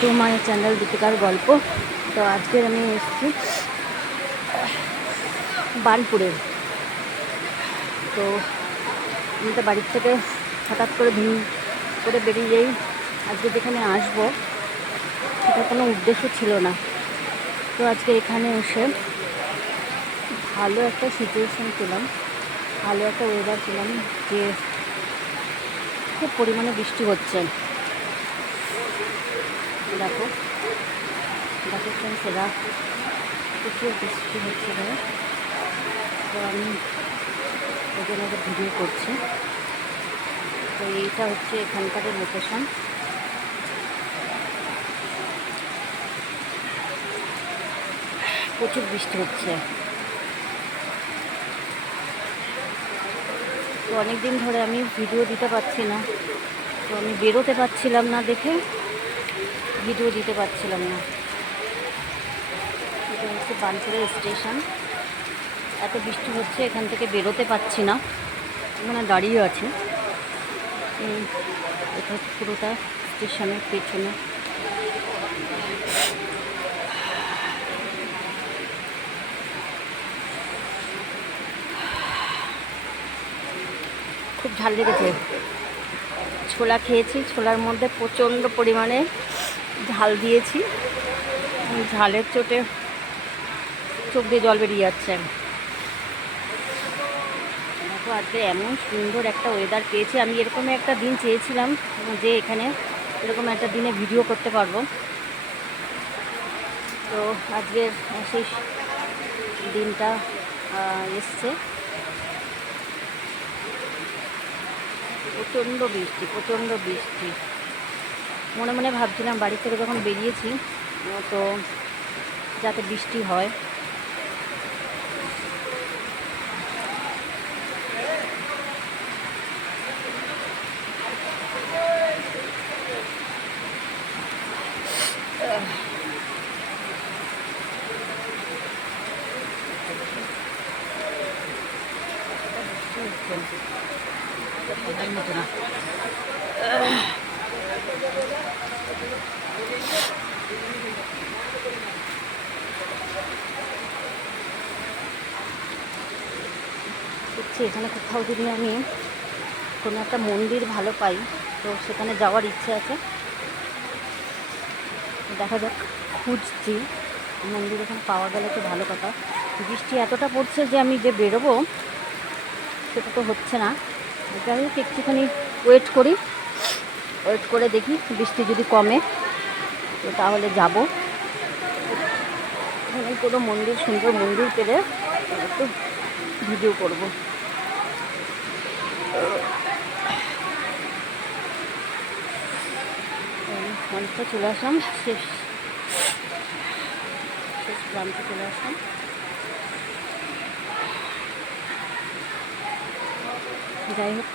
To my channel দীপিকার গল্প। তো আজকের আমি এসেছি বার্নপুরে। তো আমি তো বাড়ির থেকে হঠাৎ করে ভিন করে বেরিয়ে যাই। আজকে যেখানে আসবো সেটা কোনো উদ্দেশ্য ছিল না। তো আজকে এখানে এসে ভালো একটা সিচুয়েশান পেলাম, ভালো একটা ওয়েদার পেলাম, যে খুব পরিমাণে বৃষ্টি হচ্ছে। দেখো ফ্রেন্ডস, এরা প্রচুর বৃষ্টি হচ্ছে। তো আমি ওই জন্য ভিডিও করছি। তো এইটা হচ্ছে এখানকার লোকেশন। প্রচুর বৃষ্টি হচ্ছে। তো অনেক দিন ধরে আমি ভিডিও দিতে পারছি না, তো আমি বেরোতে পারছিলাম না দেখে ভিডিও দিতে পারছিলাম না। এটা হচ্ছে বার্নপুরের স্টেশন। এত বৃষ্টি হচ্ছে, এখান থেকে বেরোতে পারছি না, মানে দাঁড়িয়ে আছে। এটা হচ্ছে পুরোটা স্টেশনের পেছনে। খুব ঝাল লেগেছে। ছোলা খেয়েছি, ছোলার মধ্যে প্রচণ্ড পরিমাণে ঝাল দিয়েছি। ঝালের চোটে চোখ দিয়ে জল বেরিয়ে যাচ্ছে। দেখো আজকে এমন সুন্দর একটা ওয়েদার পেয়েছি। আমি এরকম একটা দিন চেয়েছিলাম যে এখানে এরকম একটা দিনে ভিডিও করতে পারবো। তো আজকের সেই দিনটা এসছে। প্রচণ্ড বৃষ্টি। মনে মনে ভাবছিলাম বাড়ি থেকে যখন বেরিয়েছি তো যাতে বৃষ্টি হয়। মতো না। দেখছি এখানে কোথাও যদি আমি কোনো একটা মন্দির ভালো পাই তো সেখানে যাওয়ার ইচ্ছে আছে। দেখা যাক, খুঁজছি মন্দির এখানে পাওয়া গেলে তো ভালো কথা। বৃষ্টি এতটা পড়ছে যে আমি যে বেরোবো সেটা তো হচ্ছে না। যাই হোক, একটুখানি ওয়েট করে দেখি বৃষ্টি যদি কমে তো তাহলে যাব। কোনো মন্দির, সুন্দর মন্দির পেলে একটু ভিডিও করব। অনেকটা চলে আসলাম, শেষ প্রান্তে চলে আসলাম। যাই হোক,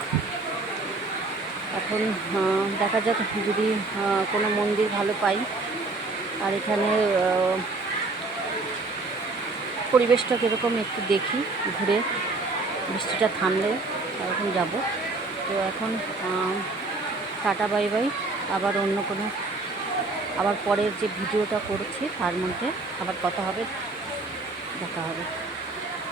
এখন দেখা যাক যদি কোনো মন্দির ভালো পাই। আর এখানে পরিবেশটা কীরকম একটু দেখি, ঘুরে বৃষ্টিটা থামলে এখন যাব। তো এখন টাটা বাই বাই। আবার অন্য কোনো, আবার পরের যে ভিডিওটা করছি তার মধ্যে আবার কথা হবে, দেখা হবে।